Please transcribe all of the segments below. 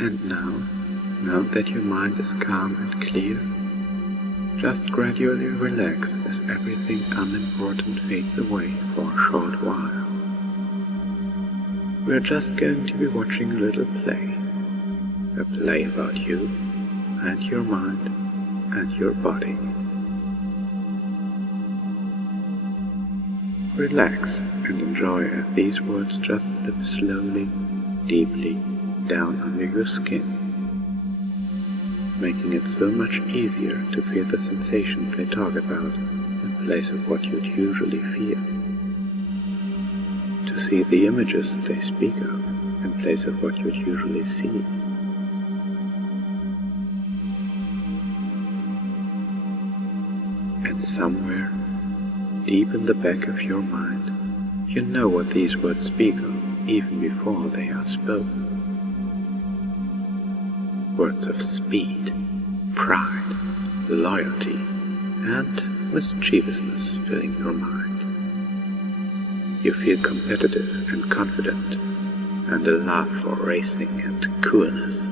And now that your mind is calm and clear, just gradually relax as everything unimportant fades away for a short while. We're just going to be watching a little play. A play about you and your mind and your body. Relax and enjoy as these words just slip slowly, deeply down under your skin, making it so much easier to feel the sensations they talk about in place of what you'd usually feel, to see the images they speak of in place of what you'd usually see. And somewhere, deep in the back of your mind, you know what these words speak of even before they are spoken. Words of speed, pride, loyalty, and mischievousness filling your mind. You feel competitive and confident, and a love for racing and coolness.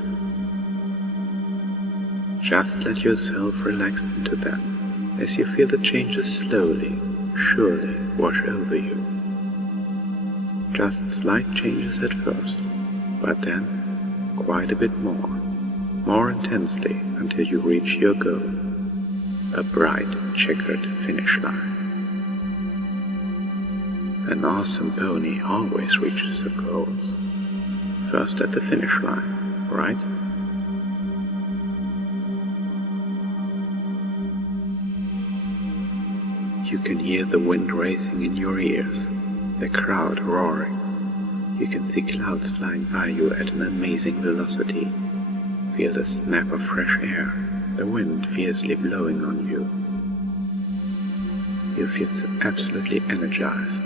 Just let yourself relax into them as you feel the changes slowly, surely wash over you. Just slight changes at first, but then quite a bit more intensely until you reach your goal, a bright checkered finish line. An awesome pony always reaches her goals, first at the finish line, right? You can hear the wind racing in your ears, the crowd roaring. You can see clouds flying by you at an amazing velocity. Feel the snap of fresh air, the wind fiercely blowing on you. You feel so absolutely energized.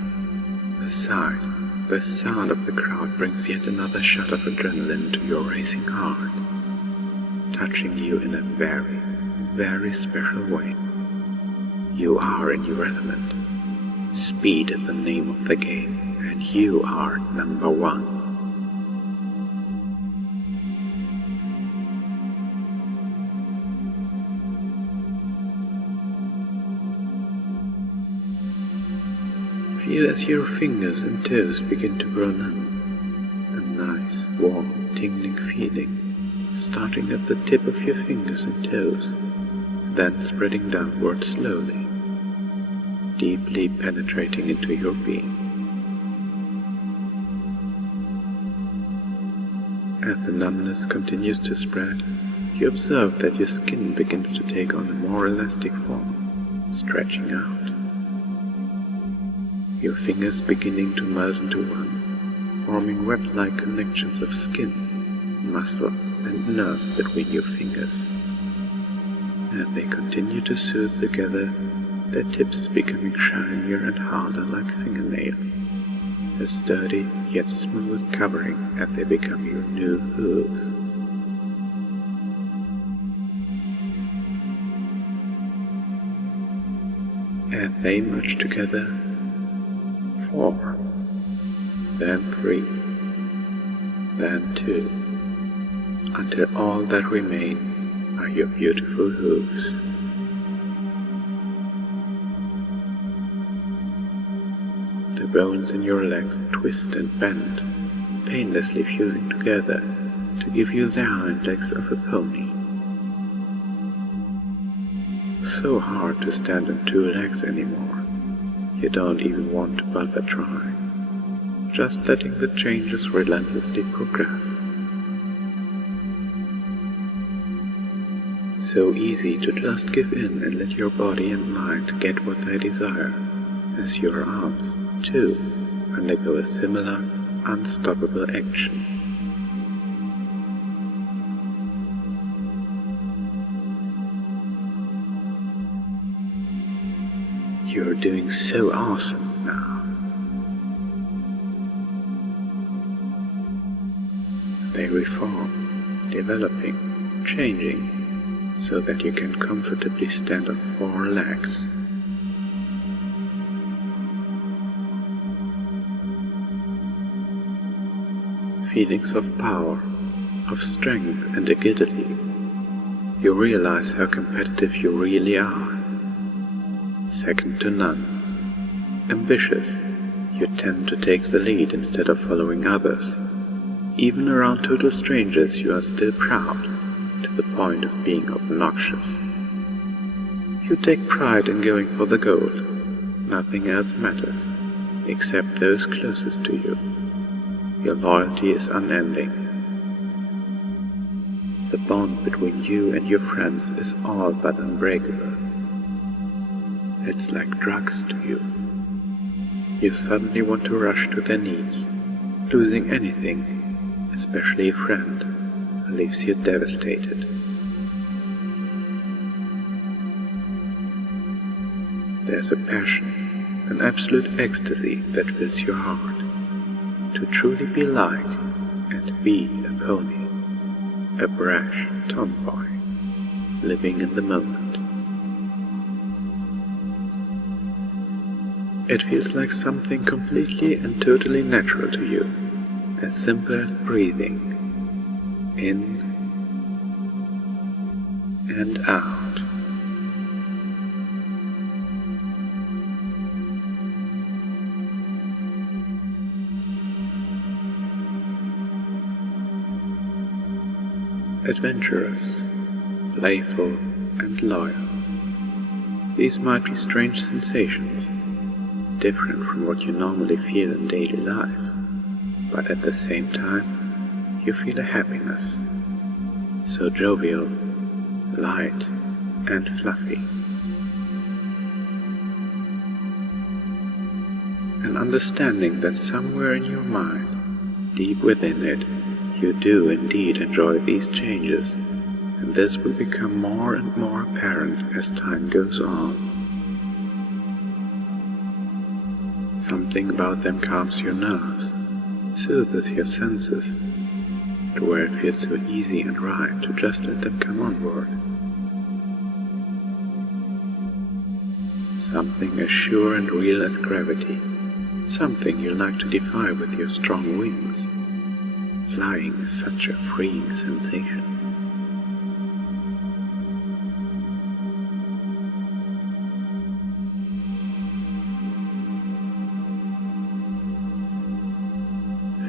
The sound of the crowd brings yet another shot of adrenaline to your racing heart, touching you in a very, very special way. You are in your element. Speed is the name of the game, and you are number one. Feel as your fingers and toes begin to burn numb. A nice, warm, tingling feeling, starting at the tip of your fingers and toes, then spreading downward slowly, deeply penetrating into your being. As the numbness continues to spread, you observe that your skin begins to take on a more elastic form, stretching out. Your fingers beginning to melt into one, forming web-like connections of skin, muscle, and nerve between your fingers. As they continue to soothe together, their tips becoming shinier and harder like fingernails, a sturdy yet smooth covering as they become your new hooves. As they merge together, 4, then 3, then 2, until all that remains are your beautiful hooves. The bones in your legs twist and bend, painlessly fusing together to give you the hind legs of a pony. So hard to stand on 2 legs anymore. You don't even want to bother trying, just letting the changes relentlessly progress. So easy to just give in and let your body and mind get what they desire, as your arms, too, undergo a similar, unstoppable action. You're doing so awesome now. They reform, developing, changing, so that you can comfortably stand on 4 legs. Feelings of power, of strength and agility. You realize how competitive you really are. Second to none. Ambitious, you tend to take the lead instead of following others. Even around total strangers you are still proud, to the point of being obnoxious. You take pride in going for the goal. Nothing else matters, except those closest to you. Your loyalty is unending. The bond between you and your friends is all but unbreakable. It's like drugs to you. You suddenly want to rush to their needs. Losing anything, especially a friend, leaves you devastated. There's a passion, an absolute ecstasy that fills your heart. To truly be like and be a pony, a brash tomboy, living in the moment. It feels like something completely and totally natural to you, as simple as breathing, in and out. Adventurous, playful, and loyal. These might be strange sensations, different from what you normally feel in daily life, but at the same time, you feel a happiness, so jovial, light, and fluffy. An understanding that somewhere in your mind, deep within it, you do indeed enjoy these changes, and this will become more and more apparent as time goes on. Something about them calms your nerves, soothes your senses, to where it feels so easy and right to just let them come on board. Something as sure and real as gravity, something you like to defy with your strong wings. Flying is such a freeing sensation.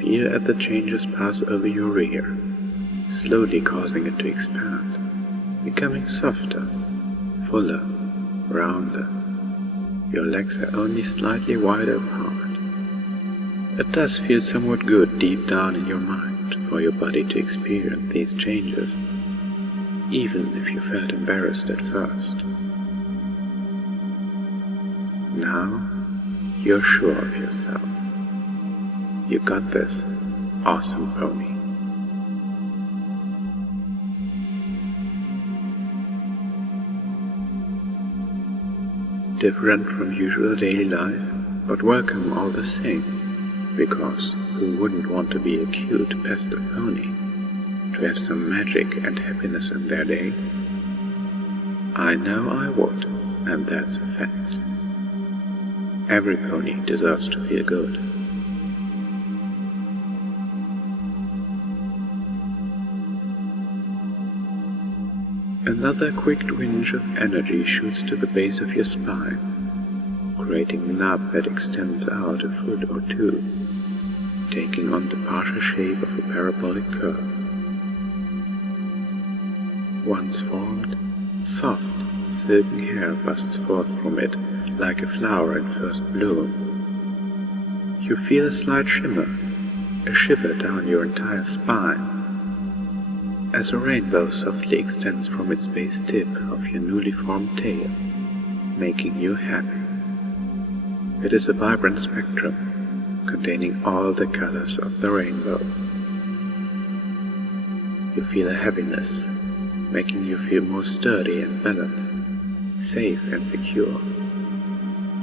Feel as the changes pass over your rear, slowly causing it to expand, becoming softer, fuller, rounder. Your legs are only slightly wider apart. It does feel somewhat good deep down in your mind for your body to experience these changes, even if you felt embarrassed at first. Now, you're sure of yourself. You got this, awesome pony. Different from usual daily life, but welcome all the same. Because who wouldn't want to be a cute, pastel pony, to have some magic and happiness in their day? I know I would, and that's a fact. Every pony deserves to feel good. Another quick twinge of energy shoots to the base of your spine, creating a knob that extends out a foot or two, taking on the partial shape of a parabolic curve. Once formed, soft, silken hair busts forth from it like a flower in first bloom. You feel a slight shimmer, a shiver down your entire spine, as a rainbow softly extends from its base tip of your newly formed tail, making you happy. It is a vibrant spectrum, containing all the colors of the rainbow. You feel a heaviness, making you feel more sturdy and balanced, safe and secure.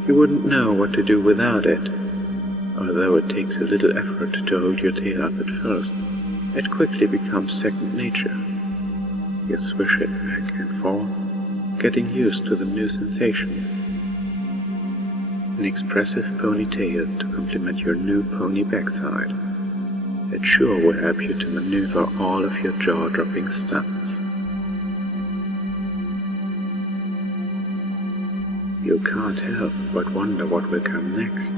You wouldn't know what to do without it. Although it takes a little effort to hold your tail up at first, it quickly becomes second nature. You swish it back and forth, getting used to the new sensations. An expressive ponytail to complement your new pony backside. It sure will help you to maneuver all of your jaw-dropping stunts. You can't help but wonder what will come next.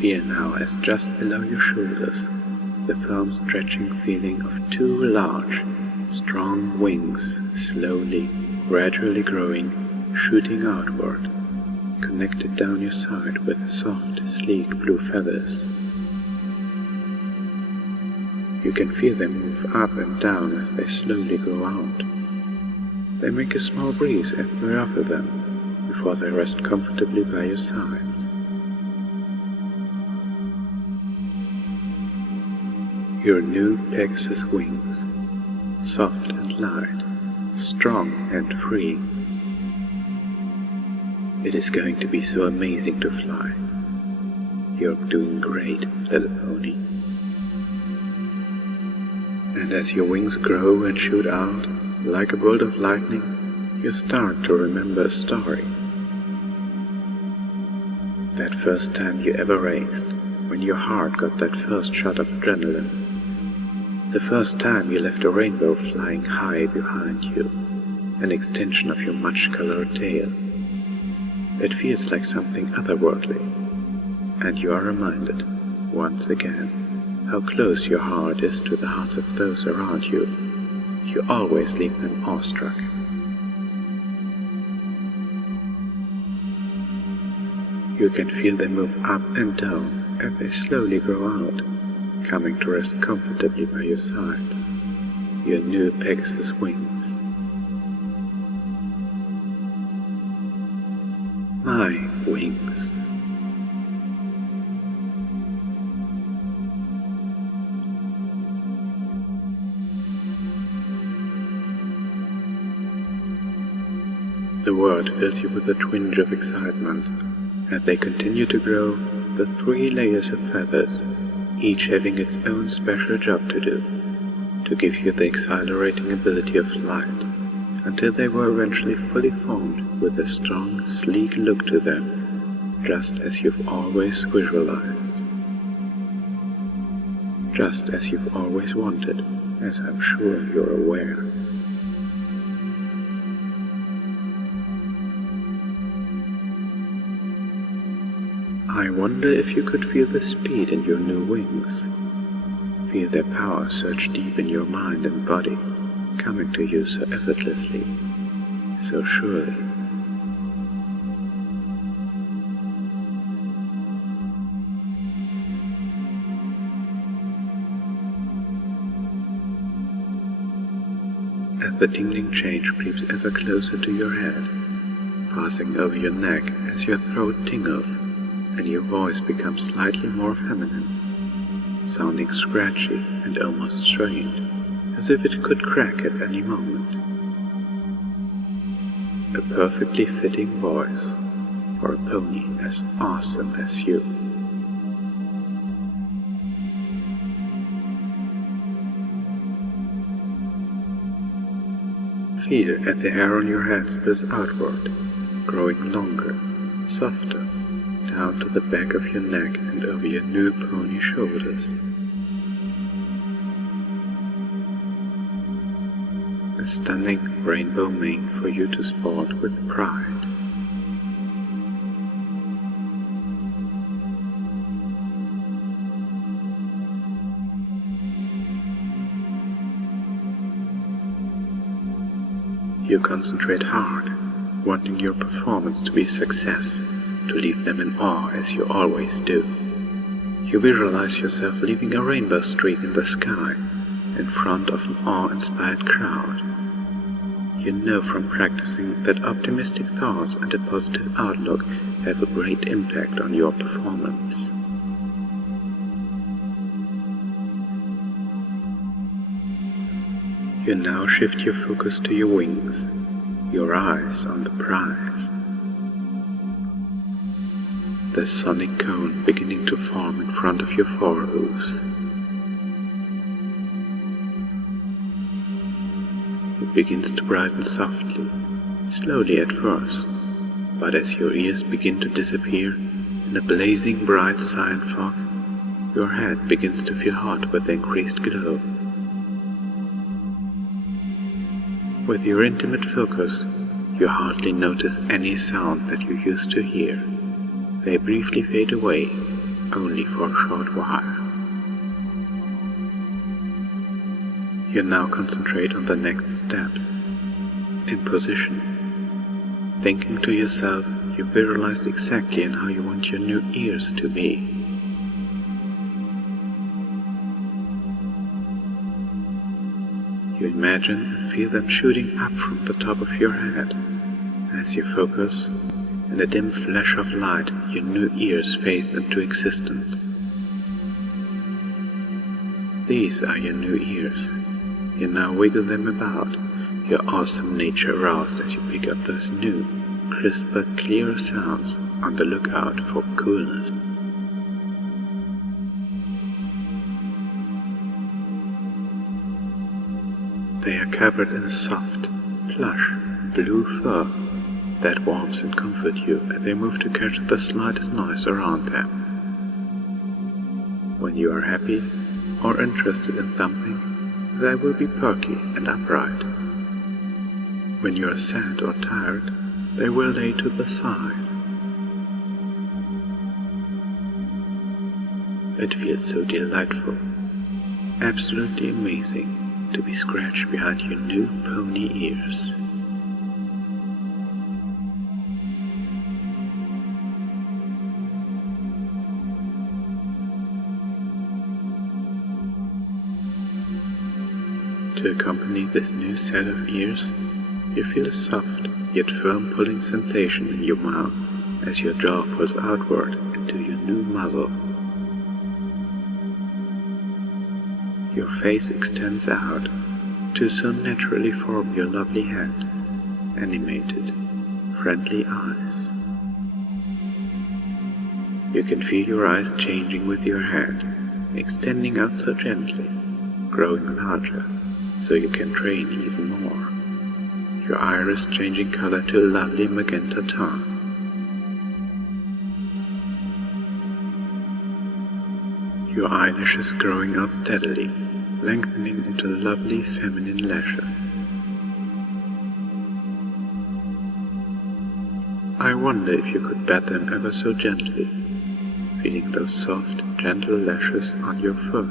Feel now as just below your shoulders the firm stretching feeling of two large, strong wings slowly, gradually growing, shooting outward, connected down your side with soft, sleek blue feathers. You can feel them move up and down as they slowly go out. They make a small breeze every of them before they rest comfortably by your sides. Your new Pegasus wings, soft and light, strong and free. It is going to be so amazing to fly. You're doing great, little pony. And as your wings grow and shoot out, like a bolt of lightning, you start to remember a story. That first time you ever raced, when your heart got that first shot of adrenaline. The first time you left a rainbow flying high behind you, an extension of your much-colored tail. It feels like something otherworldly, and you are reminded, once again, how close your heart is to the hearts of those around you. You always leave them awestruck. You can feel them move up and down as they slowly grow out, coming to rest comfortably by your sides, your new Pegasus wings. My wings. The word fills you with a twinge of excitement as they continue to grow, the 3 layers of feathers, each having its own special job to do, to give you the exhilarating ability of flight, until they were eventually fully formed with a strong, sleek look to them, just as you've always visualized. Just as you've always wanted, as I'm sure you're aware. I wonder if you could feel the speed in your new wings. Feel their power surge deep in your mind and body, coming to you so effortlessly, so surely. As the tingling change creeps ever closer to your head, passing over your neck as your throat tingles, and your voice becomes slightly more feminine, sounding scratchy and almost strained, as if it could crack at any moment. A perfectly fitting voice for a pony as awesome as you. Feel as the hair on your head spills outward, growing longer, softer, down to the back of your neck and over your new pony shoulders. A stunning rainbow mane for you to sport with pride. You concentrate hard, wanting your performance to be a success, to leave them in awe as you always do. You visualize yourself leaving a rainbow streak in the sky, in front of an awe-inspired crowd. You know from practicing that optimistic thoughts and a positive outlook have a great impact on your performance. You now shift your focus to your wings, your eyes on the prize. The sonic cone beginning to form in front of your forehooves. It begins to brighten softly, slowly at first, but as your ears begin to disappear in a blazing bright cyan fog, your head begins to feel hot with the increased glow. With your intimate focus, you hardly notice any sound that you used to hear. They briefly fade away, only for a short while. You now concentrate on the next step, in position. Thinking to yourself, you visualized exactly on how you want your new ears to be. You imagine and feel them shooting up from the top of your head. As you focus, in a dim flash of light, your new ears fade into existence. These are your new ears. You now wiggle them about, your awesome nature aroused as you pick up those new, crisp but clear sounds, on the lookout for coolness. They are covered in a soft, plush, blue fur that warms and comforts you as they move to catch the slightest noise around them. When you are happy or interested in something, they will be perky and upright. When you are sad or tired, they will lay to the side. It feels so delightful, absolutely amazing, to be scratched behind your new pony ears. To accompany this new set of ears, you feel a soft yet firm pulling sensation in your mouth as your jaw pulls outward into your new muzzle. Your face extends out to so naturally form your lovely head, animated, friendly eyes. You can feel your eyes changing with your head, extending out so gently, growing larger, so you can train even more. Your iris changing color to a lovely magenta tone. Your eyelashes growing out steadily, lengthening into lovely feminine lashes. I wonder if you could bat them ever so gently, feeling those soft, gentle lashes on your fur.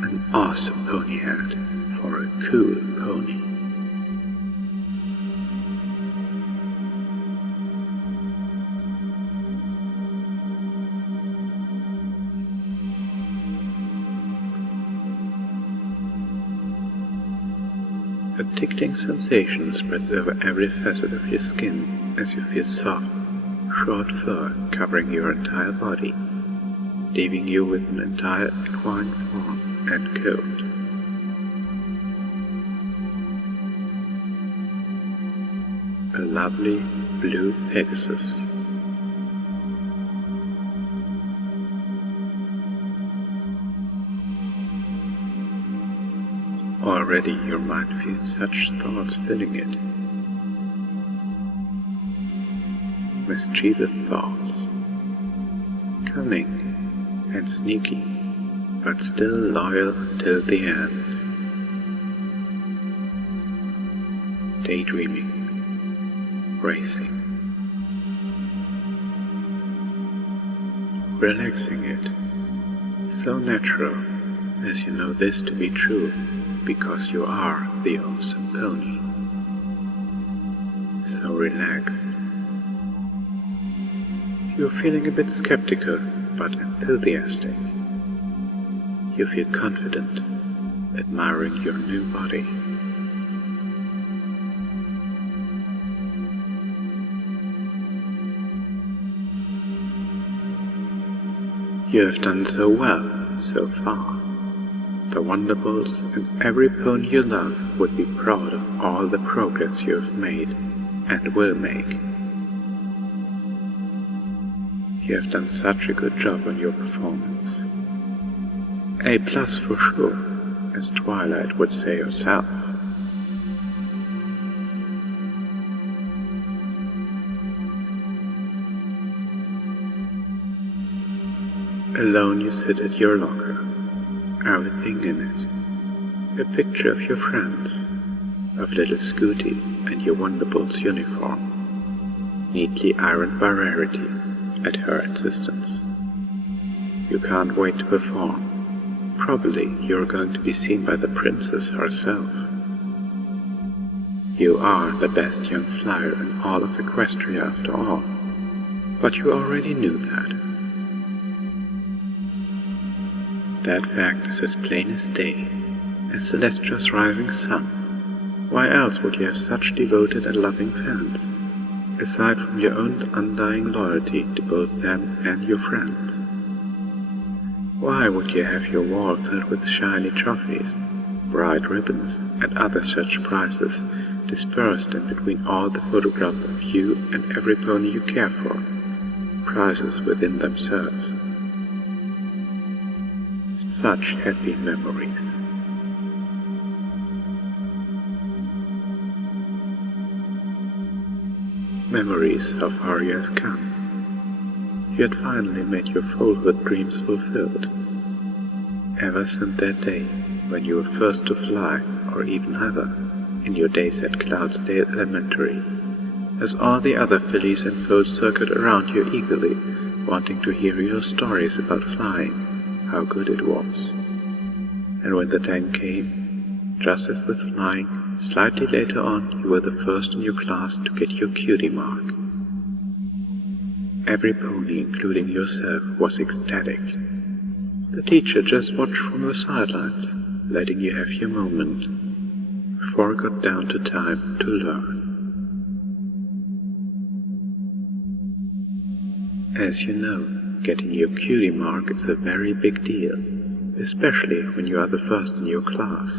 An awesome pony hat for a cool pony. A tickling sensation spreads over every facet of your skin as you feel soft, short fur covering your entire body, leaving you with an entire equine form and coat. A lovely blue Pegasus. Already your mind feels such thoughts filling it. Mischievous thoughts, cunning and sneaky, but still loyal till the end. Daydreaming, racing, relaxing it, so natural as you know this to be true because you are the awesome pony. So relaxed. You're feeling a bit skeptical but enthusiastic. You feel confident, admiring your new body. You have done so well so far. The Wonderbolts and every pony you love would be proud of all the progress you have made and will make. You have done such a good job on your performance. A+ for sure, as Twilight would say herself. Alone you sit at your locker, everything in it. A picture of your friends, of little Scooty and your Wonderbolts uniform, neatly ironed by Rarity at her insistence. You can't wait to perform. Probably you're going to be seen by the princess herself. You are the best young flyer in all of Equestria after all, but you already knew that. That fact is as plain as day, as Celestia's rising sun. Why else would you have such devoted and loving fans, aside from your own undying loyalty to both them and your friends? Why would you have your wall filled with shiny trophies, bright ribbons, and other such prizes dispersed in between all the photographs of you and every pony you care for, prizes within themselves? Such happy memories. Memories how far you have come. You had finally made your foalhood dreams fulfilled. Ever since that day when you were first to fly, or even ever, in your days at Cloudsdale Elementary, as all the other fillies and foals circled around you eagerly, wanting to hear your stories about flying, how good it was. And when the time came, just as with flying, slightly later on you were the first in your class to get your cutie mark. Every pony, including yourself, was ecstatic. The teacher just watched from the sidelines, letting you have your moment, before it got down to time to learn. As you know, getting your cutie mark is a very big deal, especially when you are the first in your class.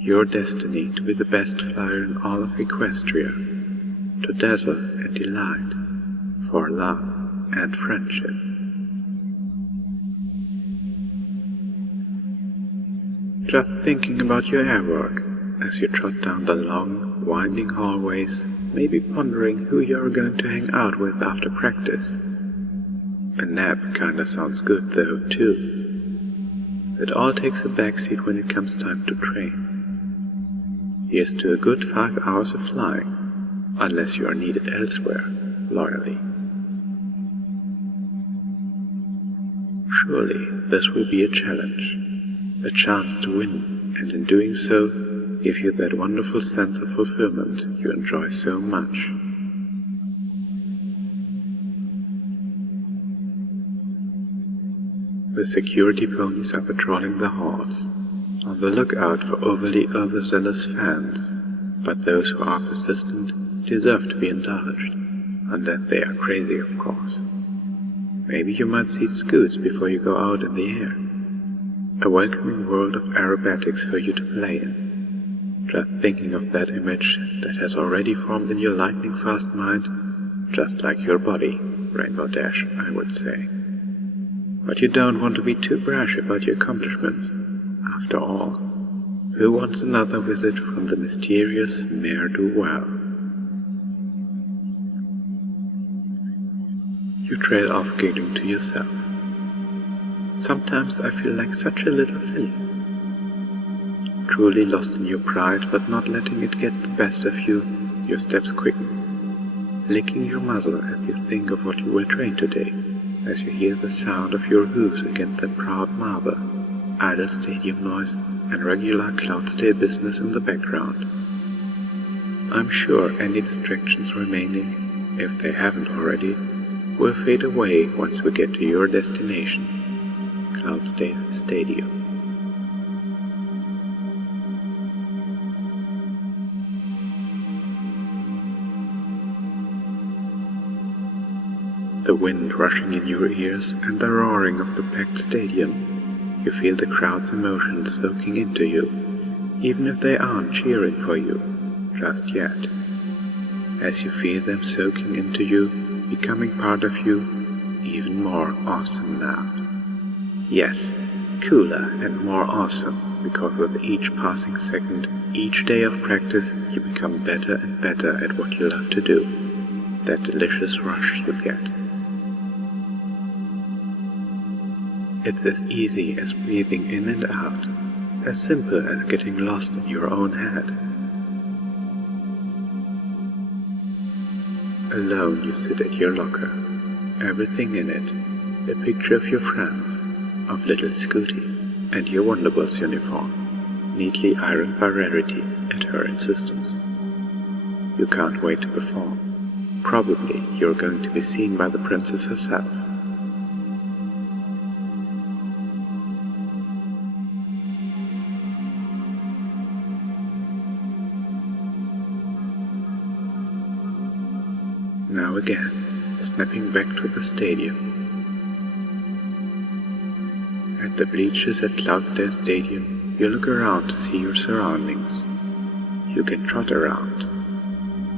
Your destiny to be the best flyer in all of Equestria, to dazzle and delight, for love and friendship. Just thinking about your airwork as you trot down the long, winding hallways, maybe pondering who you're going to hang out with after practice. A nap kinda sounds good though, too. It all takes a backseat when it comes time to train. Here's to a good 5 hours of flying, unless you are needed elsewhere, loyally. Surely this will be a challenge, a chance to win, and in doing so, give you that wonderful sense of fulfillment you enjoy so much. The security ponies are patrolling the halls, on the lookout for overly overzealous fans, but those who are persistent deserve to be indulged, unless they are crazy, of course. Maybe you might see Scoots before you go out in the air. A welcoming world of aerobatics for you to play in. Just thinking of that image that has already formed in your lightning-fast mind, just like your body, Rainbow Dash, I would say. But you don't want to be too brash about your accomplishments. After all, who wants another visit from the mysterious Ne'er-do-well? You trail off giggling to yourself. Sometimes I feel like such a little filly. Truly lost in your pride, but not letting it get the best of you, your steps quicken, licking your muzzle as you think of what you will train today, as you hear the sound of your hooves against that proud marble, idle stadium noise, and regular Cloudsdale business in the background. I'm sure any distractions remaining, if they haven't already, will fade away once we get to your destination, Cloudsdale Stadium. The wind rushing in your ears and the roaring of the packed stadium, you feel the crowd's emotions soaking into you, even if they aren't cheering for you, just yet. As you feel them soaking into you, becoming part of you, even more awesome now. Yes, cooler and more awesome, because with each passing second, each day of practice, you become better and better at what you love to do. That delicious rush you get. It's as easy as breathing in and out, as simple as getting lost in your own head. Alone you sit at your locker, everything in it, a picture of your friends, of little Scooty, and your Wonderbolts uniform, neatly ironed by Rarity at her insistence. You can't wait to perform. Probably you're going to be seen by the princess herself. Now again, snapping back to the stadium. At the bleachers at Cloudstairs Stadium, you look around to see your surroundings. You can trot around.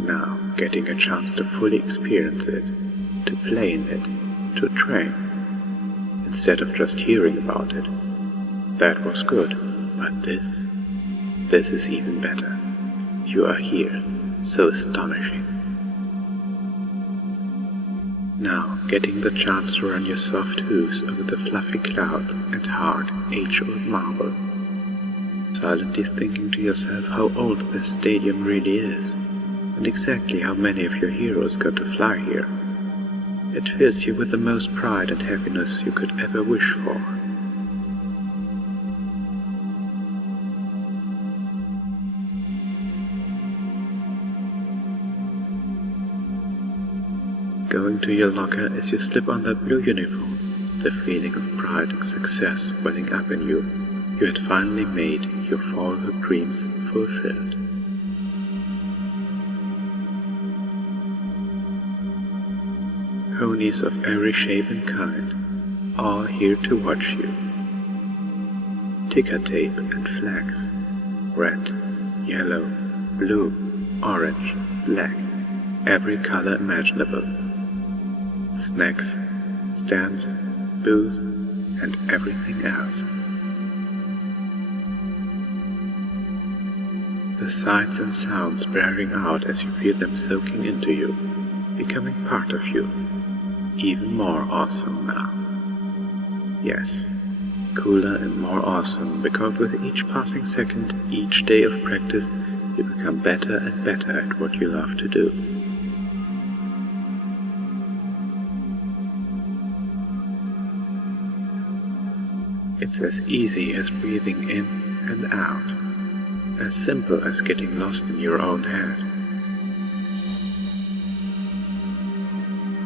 Now, getting a chance to fully experience it, to play in it, to train, instead of just hearing about it. That was good, but this is even better. You are here, so astonishing. Now, getting the chance to run your soft hooves over the fluffy clouds and hard, age-old marble. Silently thinking to yourself how old this stadium really is, and exactly how many of your heroes got to fly here. It fills you with the most pride and happiness you could ever wish for. Going to your locker as you slip on that blue uniform, the feeling of pride and success welling up in you. You had finally made your childhood dreams fulfilled. Ponies of every shape and kind, all here to watch you. Ticker tape and flags, red, yellow, blue, orange, black, every color imaginable. Snacks, stands, booths, and everything else. The sights and sounds blaring out as you feel them soaking into you, becoming part of you, even more awesome now. Yes, cooler and more awesome, because with each passing second, each day of practice, you become better and better at what you love to do. It's as easy as breathing in and out, as simple as getting lost in your own head.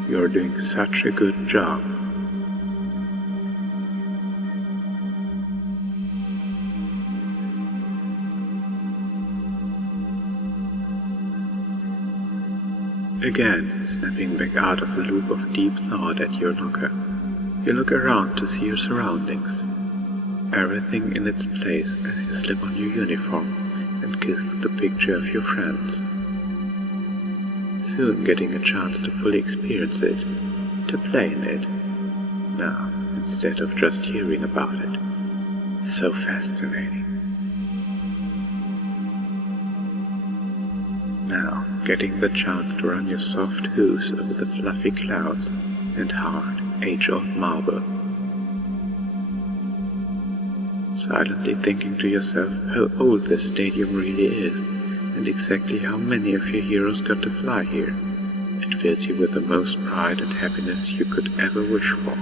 You're doing such a good job. Again, snapping back out of a loop of deep thought at your locker, you look around to see your surroundings. Everything in its place as you slip on your uniform and kiss the picture of your friends. Soon getting a chance to fully experience it, to play in it. Now, instead of just hearing about it. So fascinating. Now, getting the chance to run your soft hooves over the fluffy clouds and hard, age-old marble. Silently thinking to yourself how old this stadium really is, and exactly how many of your heroes got to fly here. It fills you with the most pride and happiness you could ever wish for.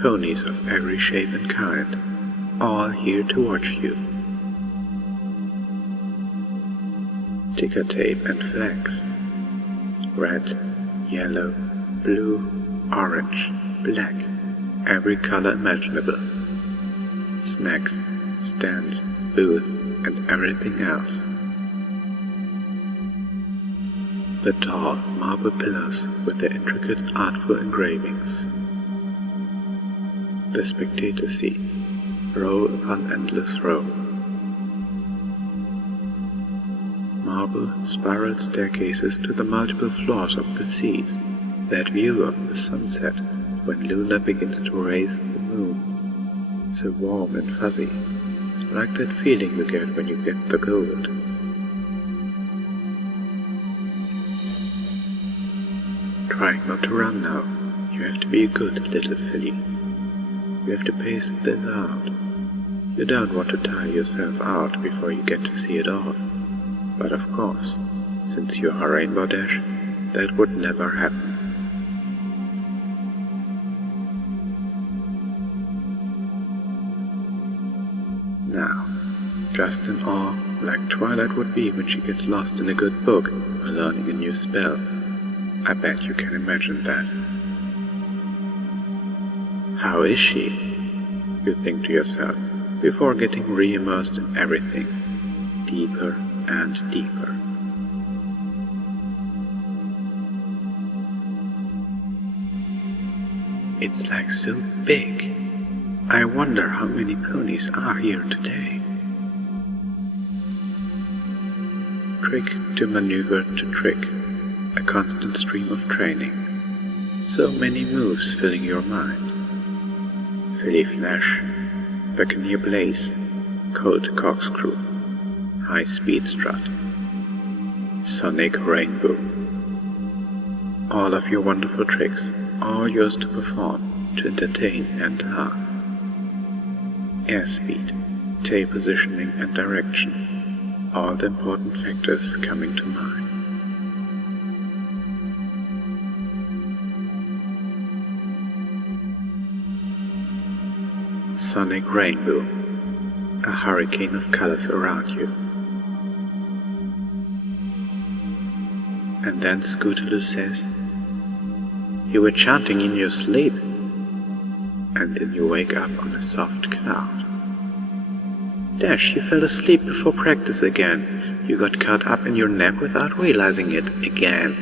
Ponies of every shape and kind, all here to watch you. Ticker tape and flags, red, yellow, blue, orange, black, every color imaginable. Snacks, stands, booths, and everything else. The tall marble pillars with their intricate artful engravings. The spectator seats, row upon endless row. Marble marble spiral staircases to the multiple floors of the seats, that view of the sunset when Luna begins to raise the moon, so warm and fuzzy, like that feeling you get when you get the gold. Trying not to run now. You have to be a good little filly. You have to pace this out. You don't want to tire yourself out before you get to see it all. But of course, since you are Rainbow Dash, that would never happen. Now, just in awe, like Twilight would be when she gets lost in a good book or learning a new spell. I bet you can imagine that. How is she? You think to yourself, before getting re-immersed in everything, deeper and deeper. It's like so big. I wonder how many ponies are here today. Trick to maneuver to trick, a constant stream of training. So many moves filling your mind. Philly Flash, Buccaneer Blaze, Cold Corkscrew, High Speed Strut, Sonic Rainbow. All of your wonderful tricks, all yours to perform, to entertain and laugh. Airspeed, tail positioning and direction, all the important factors coming to mind. Sonic Rainbow, a hurricane of colors around you. And then Scootaloo says, "You were chanting in your sleep." And then you wake up on a soft cloud. Dash, you fell asleep before practice again. You got caught up in your nap without realizing it again.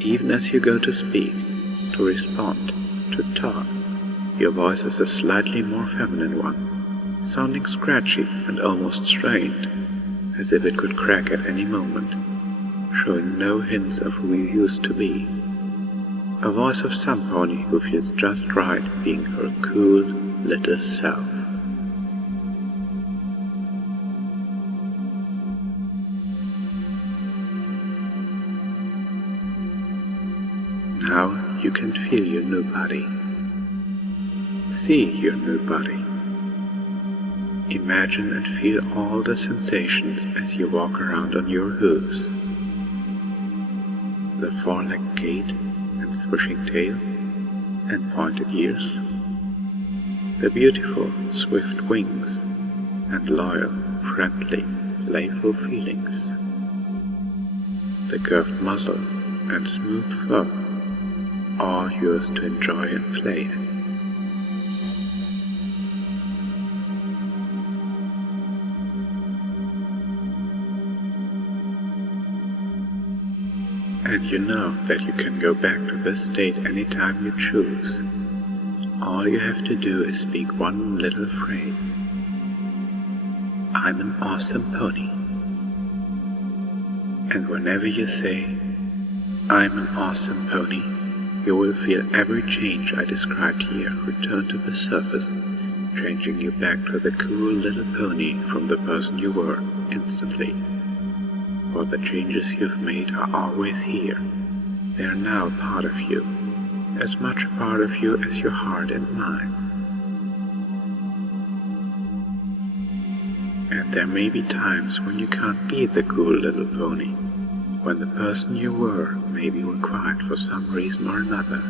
Even as you go to speak, to respond, to talk, your voice is a slightly more feminine one, sounding scratchy and almost strained, as if it could crack at any moment, showing no hints of who you used to be. A voice of some pony who feels just right being her cool little self. Now you can feel your new body. See your new body. Imagine and feel all the sensations as you walk around on your hooves. The four-leg gait and swishing tail and pointed ears. The beautiful, swift wings and loyal, friendly, playful feelings. The curved muzzle and smooth fur, all yours to enjoy and play in. And you know that you can go back to this state anytime you choose. All you have to do is speak one little phrase. I'm an awesome pony. And whenever you say, I'm an awesome pony, you will feel every change I described here return to the surface, changing you back to the cool little pony from the person you were instantly. For the changes you've made are always here. They are now part of you, as much a part of you as your heart and mind. And there may be times when you can't be the cool little pony, when the person you were may be required for some reason or another.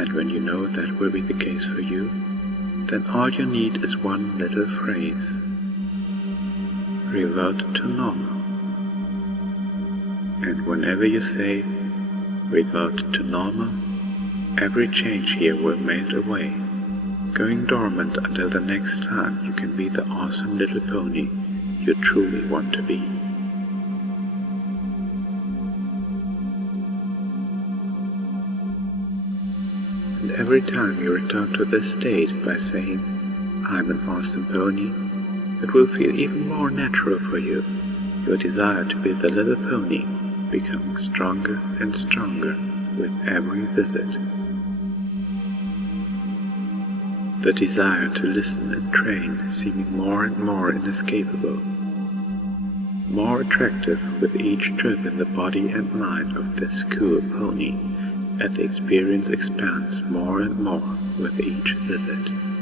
And when you know that will be the case for you, then all you need is one little phrase. Revert to normal. And whenever you say, revert to normal, every change here will melt away, going dormant until the next time you can be the awesome little pony you truly want to be. And every time you return to this state by saying, I'm an awesome pony, it will feel even more natural for you, your desire to be the little pony becoming stronger and stronger with every visit. The desire to listen and train seeming more and more inescapable, more attractive with each trip in the body and mind of this cool pony, as the experience expands more and more with each visit.